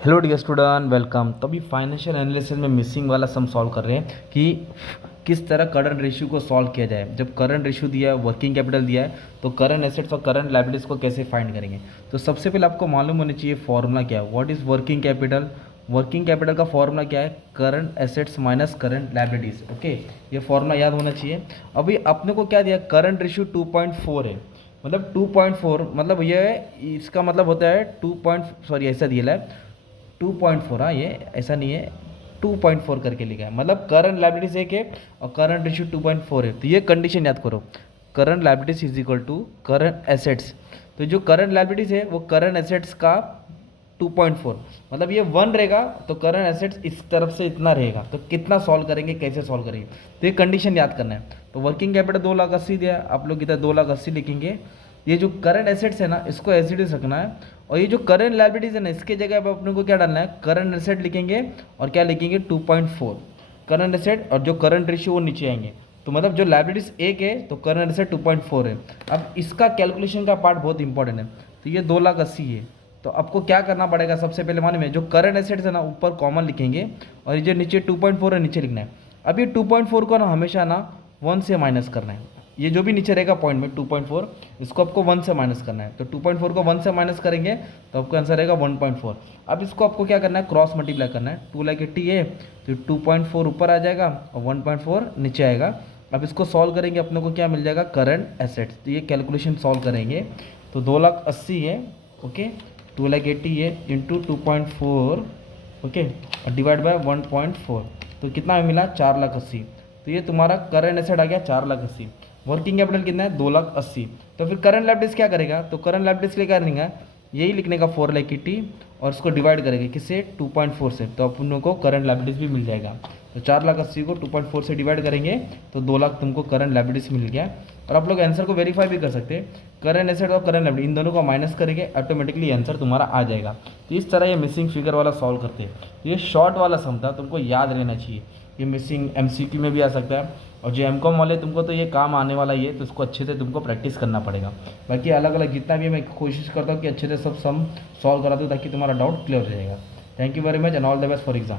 Hello dear student, welcome. तो अभी financial analysis में मिसिंग वाला सम सॉल्व कर रहे हैं कि किस तरह करंट रेशियो को सॉल्व किया जाए। जब करंट रेशियो दिया है, वर्किंग कैपिटल दिया है, तो करंट एसेट्स और करंट लायबिलिटीज़ को कैसे फाइंड करेंगे। तो सबसे पहले आपको मालूम होना चाहिए फॉर्मूला क्या है। What is working capital. Working capital का फॉर्मूला क्या है, current assets minus current liabilities. Okay, ये फॉर्मूला याद होना चाहिए। अभी अपने को क्या दिया, करंट रेशियो 2.4 है। मतलब 2.4 मतलब ये है, इसका मतलब होता है 2 पॉइंट सॉरी ऐसा दिया है 2.4। हाँ, ये ऐसा नहीं है, 2.4 करके लिखा है। मतलब करंट लायबिलिटीज एक है और करंट रेशियो 2.4 है। तो ये कंडीशन याद करो, current liabilities is equal to current assets. तो जो करंट लायबिलिटीज है वो करंट एसेट्स का 2.4, मतलब ये 1 रहेगा तो करंट एसेट्स इस तरफ से इतना रहेगा। तो कितना सॉल्व करेंगे, कैसे सॉल्व करेंगे, तो ये कंडीशन याद करना है। तो वर्किंग कैपिटल 2,80,000 दिया है, आप लोग इधर 2,80,000 लिखेंगे। ये जो करंट एसेट्स है ना, इसको एज इट इज रखना है। और ये जो करंट लायबिलिटीज है ना, इसके जगह पे अपने को क्या डालना है, करंट एसेट लिखेंगे और क्या लिखेंगे 2.4 करंट एसेट, और जो करंट रेशियो वो नीचे आएंगे। तो मतलब जो लायबिलिटीज एक है तो करंट एसेट 2.4 है। अब इसका कैलकुलेशन का पार्ट बहुत इंपॉर्टेंट है। तो ये 2,80,000 है। तो आपको क्या करना पड़ेगा, सबसे पहले मालूम है, जो करंट एसेट्स है ना ऊपर कॉमन लिखेंगे और ये जो नीचे 2.4 है नीचे लिखना है। अब ये 2.4 को ना हमेशा ना 1 से माइनस करना है। ये जो भी नीचे रहेगा पॉइंट में 2.4, इसको आपको 1 से माइनस करना है। तो 2.4 को 1 से माइनस करेंगे तो आपका आंसर रहेगा 1.4। अब इसको आपको क्या करना है, क्रॉस मल्टीप्लाई करना है। 2,80,000 है तो 2.4 ऊपर आ जाएगा और 1.4 नीचे आएगा। अब इसको सॉल्व करेंगे, अपने को क्या मिल जाएगा, करंट एसेट्स। तो ये कैलकुलेशन सॉल्व करेंगे तो 2,80,000 है, ओके, 2,80,000 है इंटू 2.4, ओके, और डिवाइड बाय 1.4, तो कितना मिला 4,80,000। तो ये तुम्हारा करंट एसेट आ गया 4,80,000। वर्किंग कैपिटल कितना है 2,80,000। तो फिर करंट लायबिलिटीज क्या करेगा, तो करंट लायबिलिटीज के लिए क्या लिखेगा, यही लिखने का 4,80,000 और इसको डिवाइड करेंगे किससे, 2.4 से। तो अपन को करंट लायबिलिटीज भी मिल जाएगा। तो 4,80,000 को 2.4 से डिवाइड करेंगे तो 2,00,000 तुमको करंट लायबिलिटीज मिल गया। और आप लोग आंसर को वेरीफाई भी कर सकते हैं, करंट एसेट और करंट लायबिलिटी इन दोनों को माइनस करेंगे, ऑटोमेटिकली आंसर तुम्हारा आ जाएगा। तो इस तरह ये मिसिंग फिगर वाला सॉल्व करते हैं। तो ये शॉर्ट वाला सम था, तुमको याद रहना चाहिए। ये मिसिंग एमसीक्यू में भी आ सकता है, और जो एमकॉम वाले तुमको तो ये काम आने वाला ही है, तो इसको अच्छे से तुमको प्रैक्टिस करना पड़ेगा। बाकी अलग अलग जितना भी मैं कोशिश करता हूँ कि अच्छे से सब सम सॉल्व करा दूँ ताकि तुम्हारा डाउट क्लियर हो जाएगा। Thank you very much and all the best for exam.